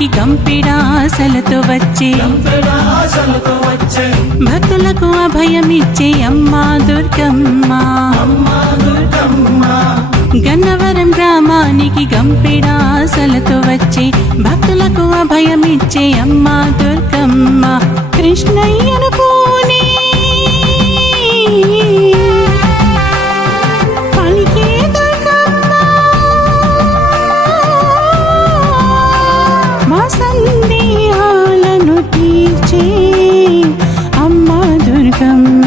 గ్రామానికి గంపెడాసలతో వచ్చే భక్తులకు అభయమిచ్చే అమ్మా దుర్గమ్మ. గన్నవరం గ్రామానికి గంపెడాసలతో వచ్చే భక్తులకు అభయమిచ్చే అమ్మా దుర్గమ్మ. కృష్ణయ్యను పూని పలికే దుర్గమ్మ, మా సందేహాలను తీర్చే అమ్మా దుర్గమ్మ.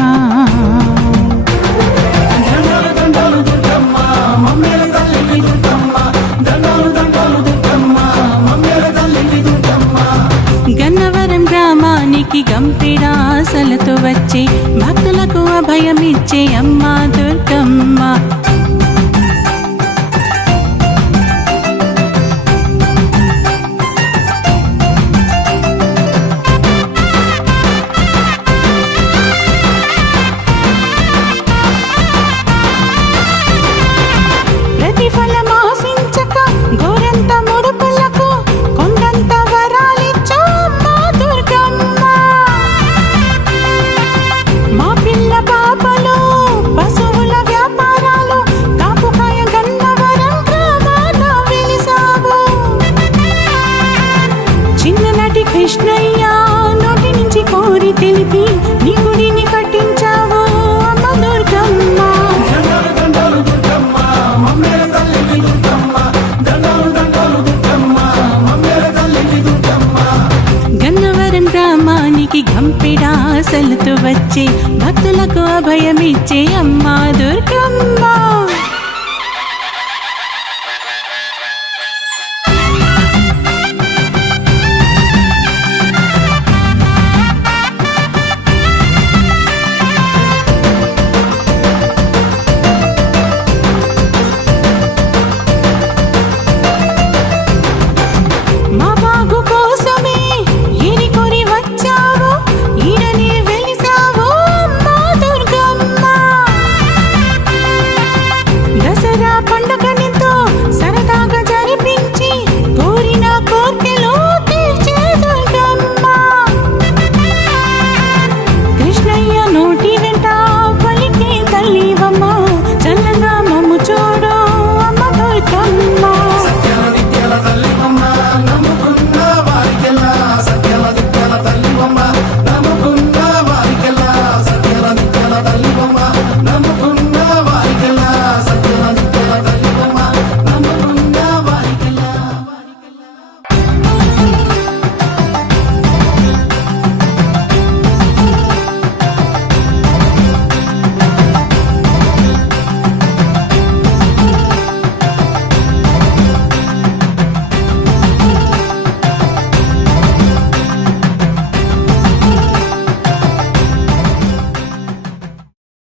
గన్నవరం గ్రామానికి గంపెడాసలతో వచ్చే భక్తులకు అభయమిచ్చే అమ్మా దుర్గమ్మ. ప్రతిఫలమాశించక గోరంత ముడుపులకు కొండంత వరాలిచ్చో అమ్మా దుర్గమ్మ. మా పిల్ల పాపలు పశువుల వ్యాపారాలు కాపుకాయ గన్నవరం గ్రామాన వెలిసావు. చిన్ననాటి కృష్ణయ్య నోటి నుంచి కోరి తెలిపి నీ గుడిని కట్టించావు అమ్మ దుర్గమ్మ. గన్నవరం గ్రామానికి గంపెడాసలతో వచ్చే భక్తులకు అభయమిచ్చే అమ్మా దుర్గమ్మ.